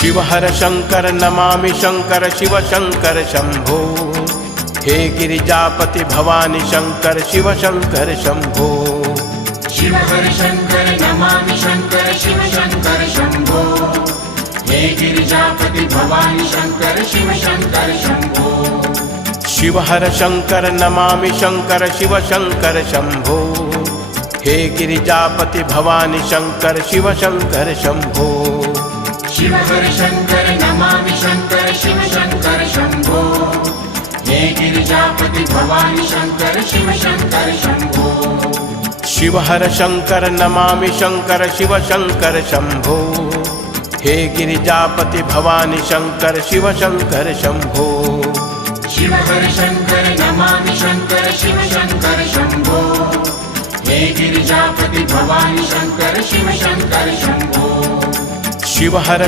Shiv हर Shankar Namami Shankar Shiv Shankar Shambho. हे Girijapati Bhavani Shankar Shiv Shankar Shambho. Shiv हर Shankar Namami Shankar Shiv Shankar Shambho. हे Girijapati Bhavani Shankar Shiv Shankar Shambho. Shiv हर Shankar Namami Shankar Shiv Shankar Shambho. हे Girijapati Bhavani Shankar Shiv Shankar Shambho. Shiv हर Shankar Namami Shankar Shiv Shankar Shambho. हे Girijapati Bhavani Shankar Shiv Shankar Shambho. Shiv हर Shankar Namami Shankar Shiv Shankar Shambho. हे Girijapati Bhavani Shankar Shiv Shankar Shambho. Shiv हर Shankar Namami Shankar Shiv Shankar Shambho. हे Girijapati Bhavani Shankar Shiv Shankar Shambho. Shiv हर